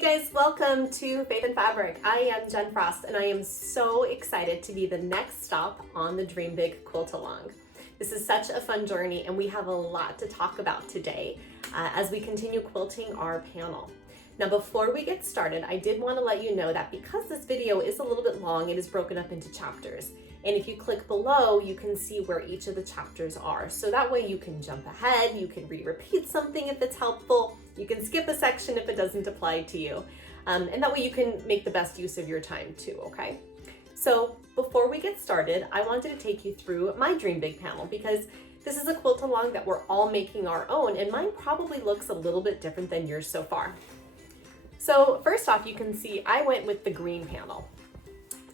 Hey guys, welcome to Faith and Fabric. I am Jen Frost and I am so excited to be the next stop on the Dream Big Quilt Along. This is such a fun journey and we have a lot to talk about today as we continue quilting our panel. Now before we get started, I did want to let you know that because this video is a little bit long, it is broken up into chapters. And if you click below, you can see where each of the chapters are. So that way you can jump ahead, you can repeat something if it's helpful, you can skip a section if it doesn't apply to you. And that way you can make the best use of your time too, okay? So before we get started, I wanted to take you through my Dream Big panel because this is a quilt along that we're all making our own and mine probably looks a little bit different than yours so far. So first off, you can see I went with the green panel.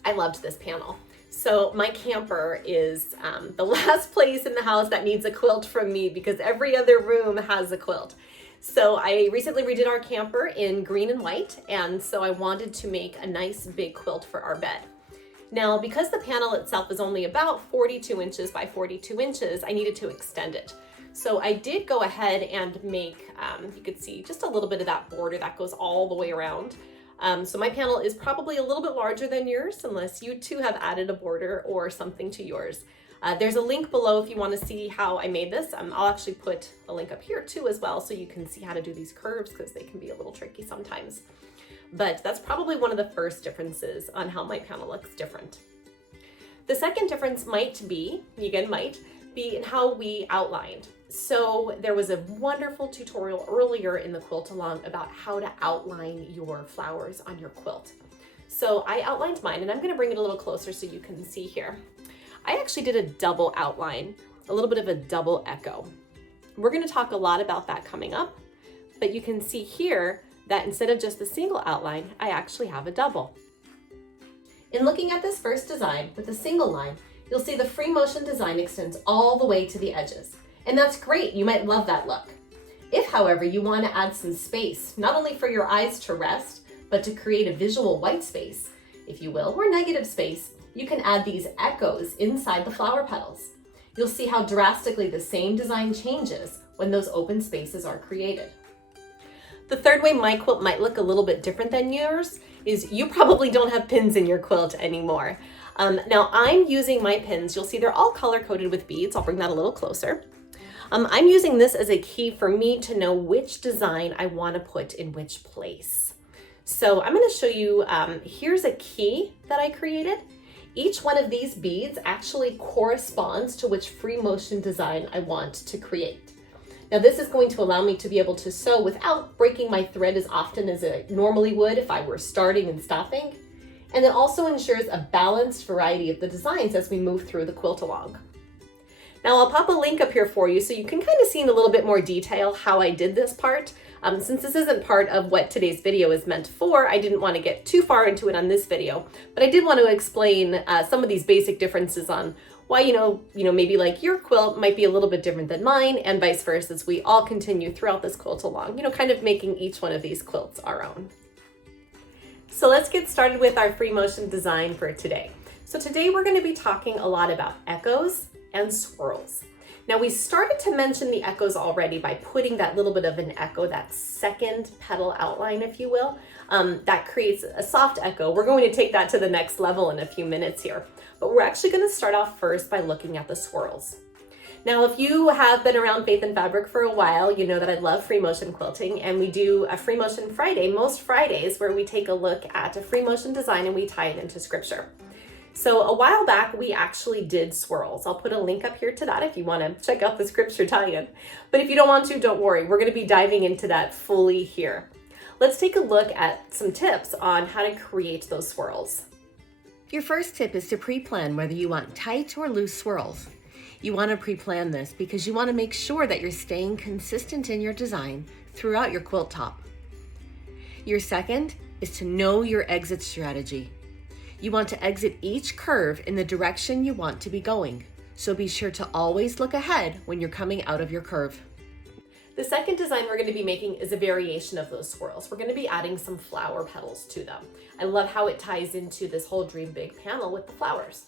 I loved this panel. So my camper is the last place in the house that needs a quilt from me because every other room has a quilt. So I recently redid our camper in green and white, and so I wanted to make a nice big quilt for our bed. Now, because the panel itself is only about 42 inches by 42 inches, I needed to extend it. So I did go ahead and make, you could see just a little bit of that border that goes all the way around. So my panel is probably a little bit larger than yours, unless you too have added a border or something to yours. There's a link below if you want to see how I made this. I'll actually put a link up here too as well, so you can see how to do these curves because they can be a little tricky sometimes. But that's probably one of the first differences on how my panel looks different. The second difference might be in how we outlined. So there was a wonderful tutorial earlier in the quilt along about how to outline your flowers on your quilt. So I outlined mine and I'm going to bring it a little closer so you can see here. I actually did a double outline, a little bit of a double echo. We're going to talk a lot about that coming up, but you can see here that instead of just the single outline, I actually have a double. In looking at this first design with a single line, you'll see the free motion design extends all the way to the edges. And that's great, you might love that look. If, however, you want to add some space, not only for your eyes to rest, but to create a visual white space, if you will, or negative space, you can add these echoes inside the flower petals. You'll see how drastically the same design changes when those open spaces are created. The third way my quilt might look a little bit different than yours is you probably don't have pins in your quilt anymore. Now I'm using my pins, you'll see they're all color coded with beads. I'll bring that a little closer. I'm using this as a key for me to know which design I want to put in which place. So I'm going to show you, here's a key that I created. Each one of these beads actually corresponds to which free motion design I want to create. Now this is going to allow me to be able to sew without breaking my thread as often as I normally would if I were starting and stopping. And it also ensures a balanced variety of the designs as we move through the quilt along. Now I'll pop a link up here for you so you can kind of see in a little bit more detail how I did this part. Since this isn't part of what today's video is meant for, I didn't want to get too far into it on this video, but I did want to explain some of these basic differences on why, maybe like your quilt might be a little bit different than mine and vice versa as we all continue throughout this quilt along, kind of making each one of these quilts our own. So let's get started with our free motion design for today. So today we're going to be talking a lot about echoes and swirls. Now we started to mention the echoes already by putting that little bit of an echo, that second petal outline, if you will, that creates a soft echo. We're going to take that to the next level in a few minutes here, but we're actually going to start off first by looking at the swirls. Now, if you have been around Faith and Fabric for a while, you know that I love free motion quilting, and we do a free motion Friday, most Fridays, where we take a look at a free motion design and we tie it into scripture. So a while back, we actually did swirls. I'll put a link up here to that if you want to check out the scripture tie-in. But if you don't want to, don't worry. We're going to be diving into that fully here. Let's take a look at some tips on how to create those swirls. Your first tip is to pre-plan whether you want tight or loose swirls. You want to pre-plan this because you want to make sure that you're staying consistent in your design throughout your quilt top. Your second is to know your exit strategy. You want to exit each curve in the direction you want to be going, so be sure to always look ahead when you're coming out of your curve. The second design we're going to be making is a variation of those swirls. We're going to be adding some flower petals to them. I love how it ties into this whole Dream Big panel with the flowers.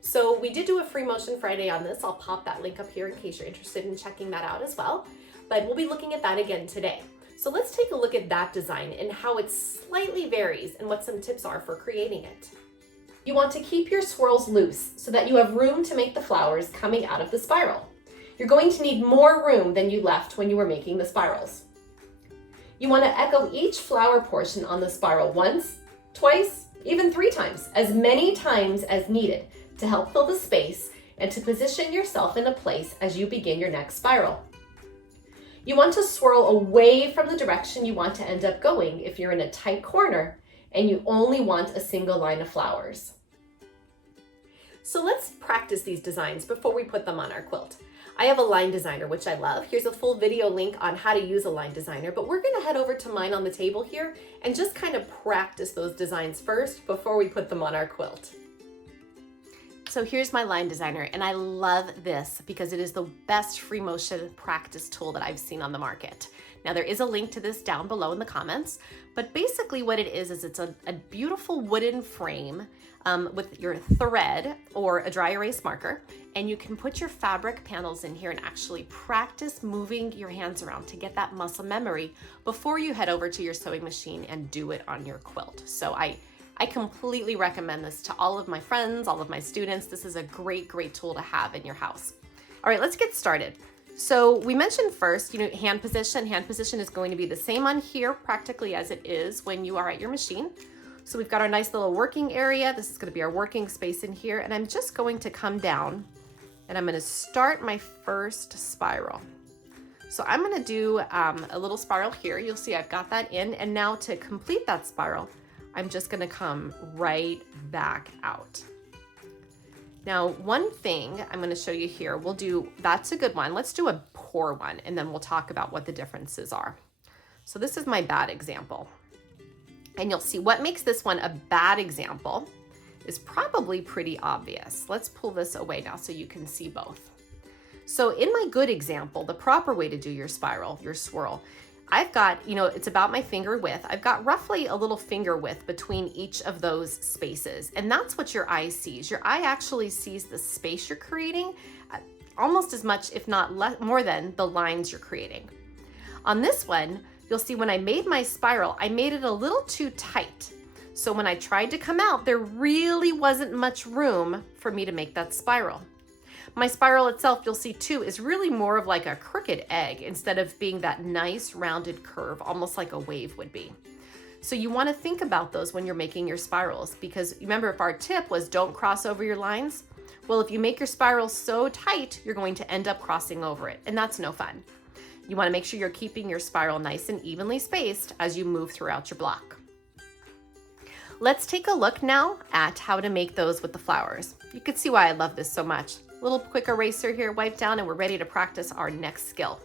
So we did do a free motion Friday on this. I'll pop that link up here in case you're interested in checking that out as well. But we'll be looking at that again today. So let's take a look at that design and how it slightly varies and what some tips are for creating it. You want to keep your swirls loose so that you have room to make the flowers coming out of the spiral. You're going to need more room than you left when you were making the spirals. You want to echo each flower portion on the spiral once, twice, even 3 times, as many times as needed to help fill the space and to position yourself in a place as you begin your next spiral. You want to swirl away from the direction you want to end up going if you're in a tight corner and you only want a single line of flowers. So let's practice these designs before we put them on our quilt. I have a line designer, which I love. Here's a full video link on how to use a line designer, but we're gonna head over to mine on the table here and just kind of practice those designs first before we put them on our quilt. So here's my line designer, and I love this because it is the best free motion practice tool that I've seen on the market. Now there is a link to this down below in the comments, but basically what it is it's a beautiful wooden frame with your thread or a dry erase marker, and you can put your fabric panels in here and actually practice moving your hands around to get that muscle memory before you head over to your sewing machine and do it on your quilt. So I completely recommend this to all of my friends, all of my students. This is a great, great tool to have in your house. All right, let's get started. So we mentioned first, hand position. Hand position is going to be the same on here practically as it is when you are at your machine. So we've got our nice little working area. This is going to be our working space in here. And I'm just going to come down and I'm going to start my first spiral. So I'm going to do a little spiral here. You'll see I've got that in. And now to complete that spiral, I'm just going to come right back out. Now, one thing I'm going to show you here, that's a good one. Let's do a poor one, and then we'll talk about what the differences are. So this is my bad example. And you'll see what makes this one a bad example is probably pretty obvious. Let's pull this away now so you can see both. So in my good example, the proper way to do your spiral, your swirl, I've got, it's about my finger width. I've got roughly a little finger width between each of those spaces. And that's what your eye sees. Your eye actually sees the space you're creating almost as much, if not more than the lines you're creating. On this one, you'll see when I made my spiral, I made it a little too tight. So when I tried to come out, there really wasn't much room for me to make that spiral. My spiral itself, you'll see too, is really more of like a crooked egg instead of being that nice rounded curve, almost like a wave would be. So you want to think about those when you're making your spirals, because remember, if our tip was don't cross over your lines, well, if you make your spiral so tight, you're going to end up crossing over it, and that's no fun. You want to make sure you're keeping your spiral nice and evenly spaced as you move throughout your block. Let's take a look now at how to make those with the flowers. You can see why I love this so much. Little quick eraser here, wipe down, and we're ready to practice our next skill.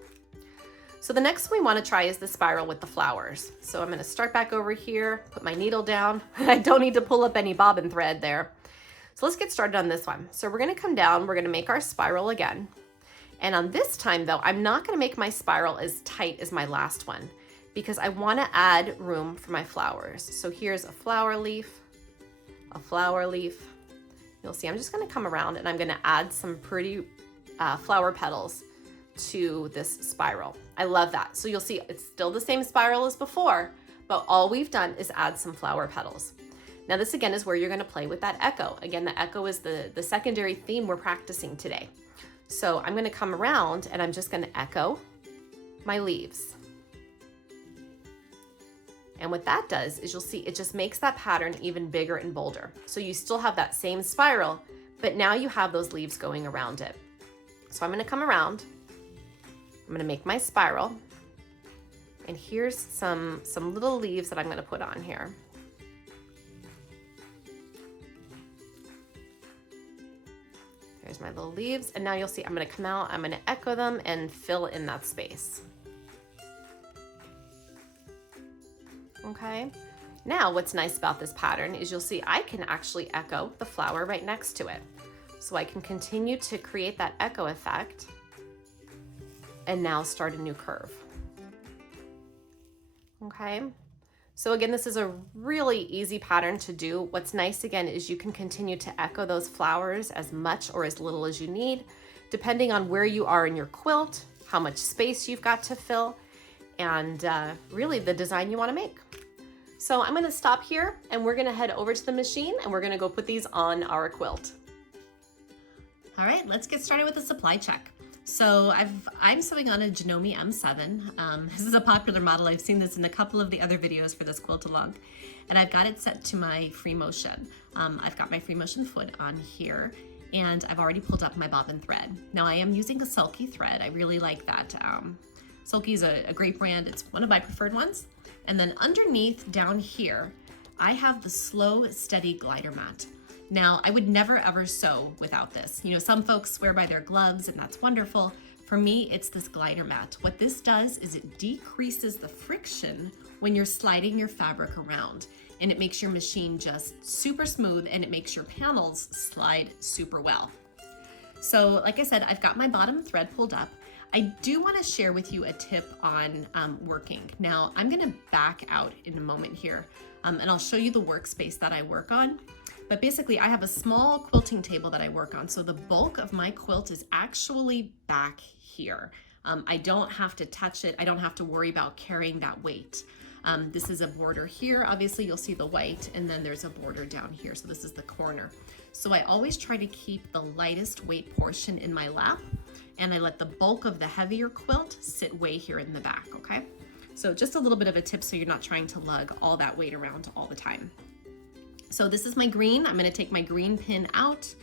So the next one we want to try is the spiral with the flowers. So I'm going to start back over here, put my needle down. I don't need to pull up any bobbin thread there. So let's get started on this one. So we're going to come down, we're going to make our spiral again. And on this time though, I'm not going to make my spiral as tight as my last one because I want to add room for my flowers. So here's a flower leaf, a flower leaf. You'll see I'm just going to come around and I'm going to add some pretty flower petals to this spiral. I love that. So you'll see it's still the same spiral as before, but all we've done is add some flower petals. Now this again is where you're going to play with that echo. Again, the echo is the secondary theme we're practicing today. So I'm going to come around and I'm just going to echo my leaves. And what that does is you'll see it just makes that pattern even bigger and bolder. So you still have that same spiral, but now you have those leaves going around it. So I'm going to come around, I'm going to make my spiral, and here's some little leaves that I'm going to put on here. There's my little leaves, and now you'll see I'm going to come out, I'm going to echo them and fill in that space. Okay, now what's nice about this pattern is you'll see I can actually echo the flower right next to it. So I can continue to create that echo effect and now start a new curve. Okay, so again, this is a really easy pattern to do. What's nice again is you can continue to echo those flowers as much or as little as you need, depending on where you are in your quilt, how much space you've got to fill. and really the design you want to make. So I'm going to stop here and we're going to head over to the machine and we're going to go put these on our quilt. All right, let's get started with the supply check. So I'm sewing on a Janome M7. This is a popular model. I've seen this in a couple of the other videos for this quilt along, and I've got it set to my free motion. I've got my free motion foot on here, and I've already pulled up my bobbin thread. Now I am using a Sulky thread. I really like that. Sulky is a great brand. It's one of my preferred ones. And then underneath down here, I have the Slow Steady glider mat. Now, I would never ever sew without this. You know, some folks swear by their gloves and that's wonderful. For me, it's this glider mat. What this does is it decreases the friction when you're sliding your fabric around, and it makes your machine just super smooth, and it makes your panels slide super well. So like I said, I've got my bottom thread pulled up. I do want to share with you a tip on working. Now, I'm going to back out in a moment here, and I'll show you the workspace that I work on. But basically, I have a small quilting table that I work on, so the bulk of my quilt is actually back here. I don't have to touch it. I don't have to worry about carrying that weight. This is a border here. Obviously, you'll see the white, and then there's a border down here. So this is the corner. So I always try to keep the lightest weight portion in my lap, and I let the bulk of the heavier quilt sit way here in the back, okay? So just a little bit of a tip so you're not trying to lug all that weight around all the time. So this is my green. I'm gonna take my green pin out.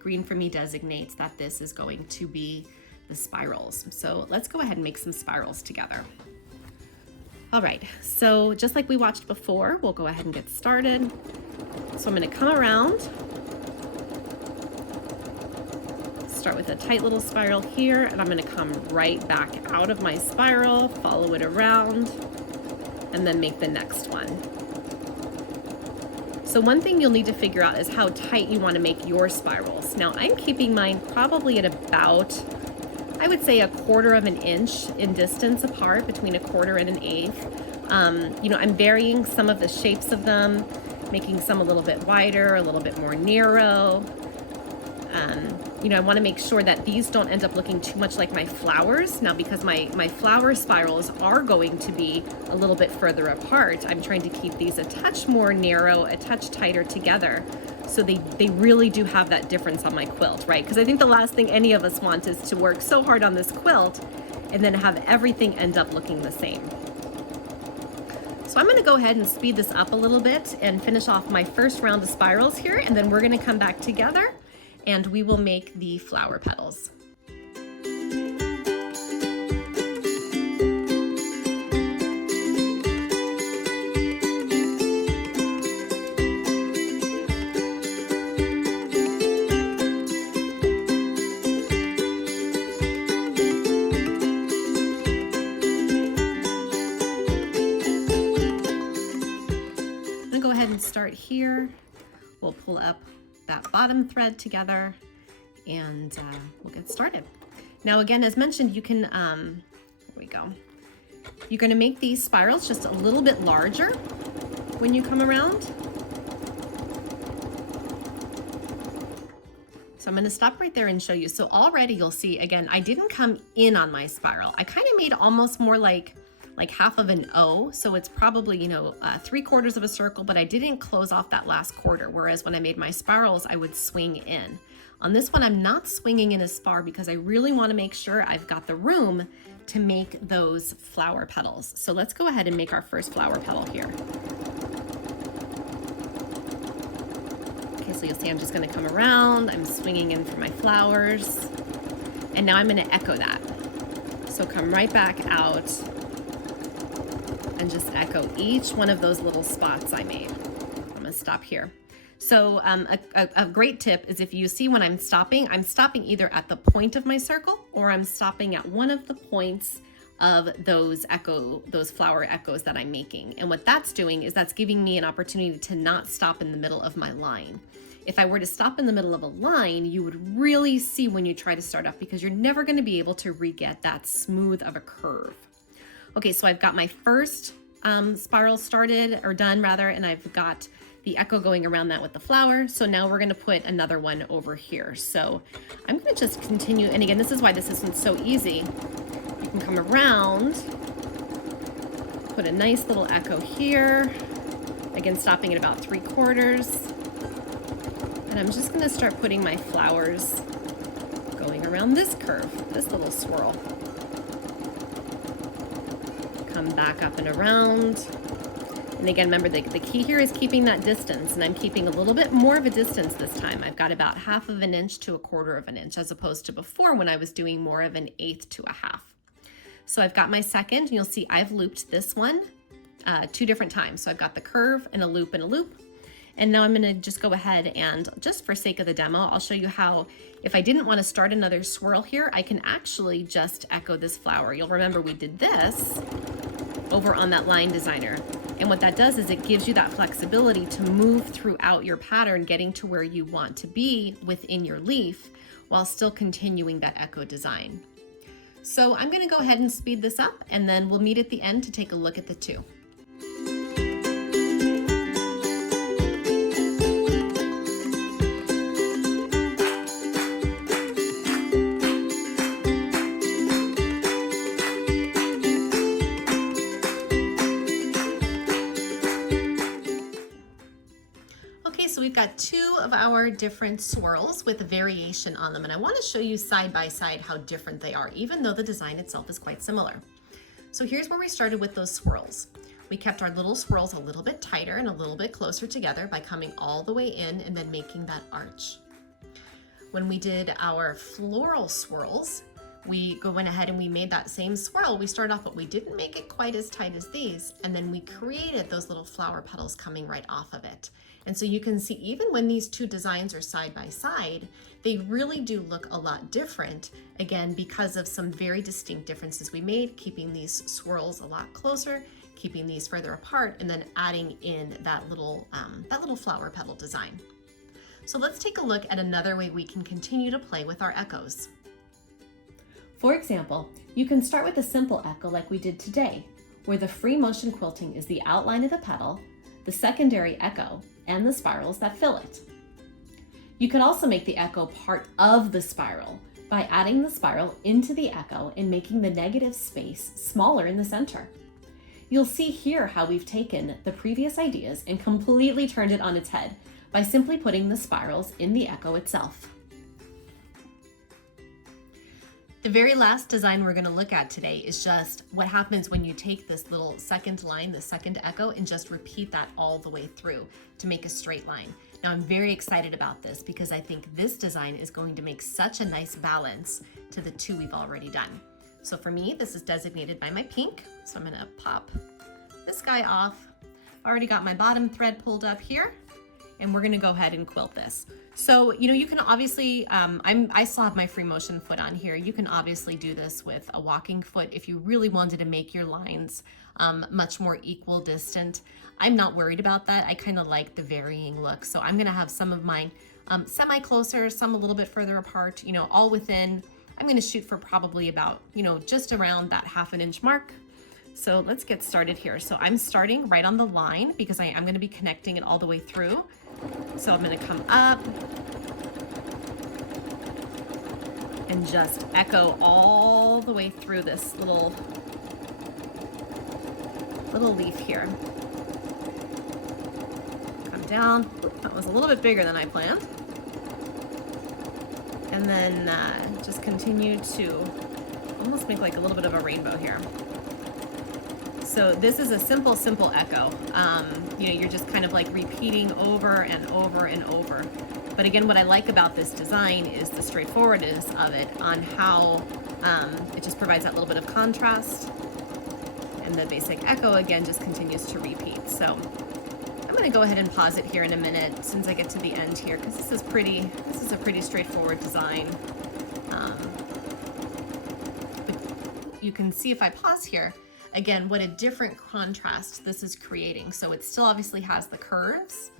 Green for me designates that this is going to be the spirals. So let's go ahead and make some spirals together. All right, so just like we watched before, we'll go ahead and get started. So I'm gonna come around, start with a tight little spiral here, and I'm gonna come right back out of my spiral, follow it around, and then make the next one. So one thing you'll need to figure out is how tight you want to make your spirals. Now I'm keeping mine probably at about, I would say, 1/4 of an inch in distance apart, between 1/4 and 1/8. You know, I'm varying some of the shapes of them, making some a little bit wider, a little bit more narrow. You know, I want to make sure that these don't end up looking too much like my flowers. Now, because my flower spirals are going to be a little bit further apart, I'm trying to keep these a touch more narrow, a touch tighter together, so they really do have that difference on my quilt, right? Because I think the last thing any of us want is to work so hard on this quilt and then have everything end up looking the same. So I'm going to go ahead and speed this up a little bit and finish off my first round of spirals here, and then we're going to come back together and we will make the flower petals. I'm gonna go ahead and start here. We'll pull up that bottom thread together, and we'll get started. Now again, as mentioned, you can, here we go. You're gonna make these spirals just a little bit larger when you come around. So I'm gonna stop right there and show you. So already you'll see, again, I didn't come in on my spiral. I kind of made almost more like half of an O, so it's probably, you know, 3/4 of a circle, but I didn't close off that last quarter, whereas when I made my spirals, I would swing in. On this one, I'm not swinging in as far because I really want to make sure I've got the room to make those flower petals. So let's go ahead and make our first flower petal here. Okay, so you'll see I'm just going to come around, I'm swinging in for my flowers, and now I'm going to echo that. So come right back out and just echo each one of those little spots I made. I'm gonna stop here. So a great tip is if you see when I'm stopping either at the point of my circle or I'm stopping at one of the points of those flower echoes that I'm making. And what that's doing is that's giving me an opportunity to not stop in the middle of my line. If I were to stop in the middle of a line, you would really see when you try to start up, because you're never gonna be able to re-get that smooth of a curve. Okay, so I've got my first spiral started, or done rather, and I've got the echo going around that with the flower. So now we're gonna put another one over here. So I'm gonna just continue, and again, this is why this isn't so easy. You can come around put a nice little echo here. Again, stopping at about 3/4. And I'm just gonna start putting my flowers going around this curve, this little swirl. Come back up and around. And again, remember the key here is keeping that distance, and I'm keeping a little bit more of a distance this time. I've got about 1/2 inch to 1/4 inch, as opposed to before when I was doing more of an 1/8 to 1/2. So I've got my second, and you'll see I've looped this one 2 different times. So I've got the curve and a loop and a loop. And now I'm gonna just go ahead and, just for sake of the demo, I'll show you how, if I didn't wanna start another swirl here, I can actually just echo this flower. You'll remember we did this over on that line designer. And what that does is it gives you that flexibility to move throughout your pattern, getting to where you want to be within your leaf while still continuing that echo design. So I'm gonna go ahead and speed this up, and then we'll meet at the end to take a look at the two. So we've got 2 of our different swirls with a variation on them, and I want to show you side by side how different they are, even though the design itself is quite similar. So here's where we started with those swirls. We kept our little swirls a little bit tighter and a little bit closer together by coming all the way in and then making that arch. When we did our floral swirls, we went ahead and we made that same swirl. We started off, but we didn't make it quite as tight as these, and then we created those little flower petals coming right off of it. And so you can see, even when these 2 designs are side by side, they really do look a lot different, again, because of some very distinct differences we made, keeping these swirls a lot closer, keeping these further apart, and then adding in that little flower petal design. So let's take a look at another way we can continue to play with our echoes. For example, you can start with a simple echo like we did today, where the free motion quilting is the outline of the petal, the secondary echo, and the spirals that fill it. You could also make the echo part of the spiral by adding the spiral into the echo and making the negative space smaller in the center. You'll see here how we've taken the previous ideas and completely turned it on its head by simply putting the spirals in the echo itself. The very last design we're going to look at today is just what happens when you take this little second line, the second echo, and just repeat that all the way through to make a straight line. Now I'm very excited about this because I think this design is going to make such a nice balance to the 2 we've already done. So for me, this is designated by my pink. So I'm going to pop this guy off. I already got my bottom thread pulled up here, and we're going to go ahead and quilt this. So, you can obviously, I still have my free motion foot on here. You can obviously do this with a walking foot if you really wanted to make your lines much more equal distant. I'm not worried about that. I kind of like the varying look. So I'm gonna have some of mine semi closer, some a little bit further apart, all within. I'm gonna shoot for probably about, just around that 1/2 inch mark. So let's get started here. So I'm starting right on the line because I am gonna be connecting it all the way through. So I'm gonna come up and just echo all the way through this little leaf here. Come down. Oop, that was a little bit bigger than I planned. And then just continue to almost make like a little bit of a rainbow here. So this is a simple echo. You're just kind of like repeating over and over and over. But again, what I like about this design is the straightforwardness of it on how it just provides that little bit of contrast. And the basic echo, again, just continues to repeat. So I'm gonna go ahead and pause it here in a minute since I get to the end here, because this is a pretty straightforward design. But you can see if I pause here, again, what a different contrast this is creating. So it still obviously has the curves,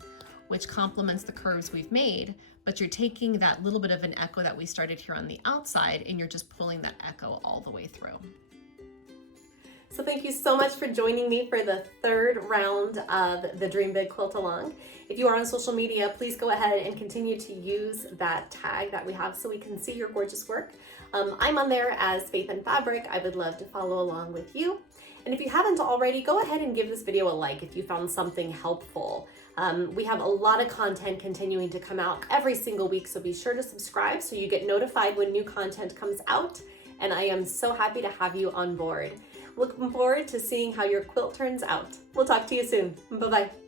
which complements the curves we've made, but you're taking that little bit of an echo that we started here on the outside, and you're just pulling that echo all the way through. So thank you so much for joining me for the 3rd round of the Dream Big Quilt Along. If you are on social media, please go ahead and continue to use that tag that we have so we can see your gorgeous work. I'm on there as Faith and Fabric. I would love to follow along with you. And if you haven't already, go ahead and give this video a like if you found something helpful. We have a lot of content continuing to come out every single week, so be sure to subscribe so you get notified when new content comes out. And I am so happy to have you on board. Looking forward to seeing how your quilt turns out. We'll talk to you soon. Bye-bye.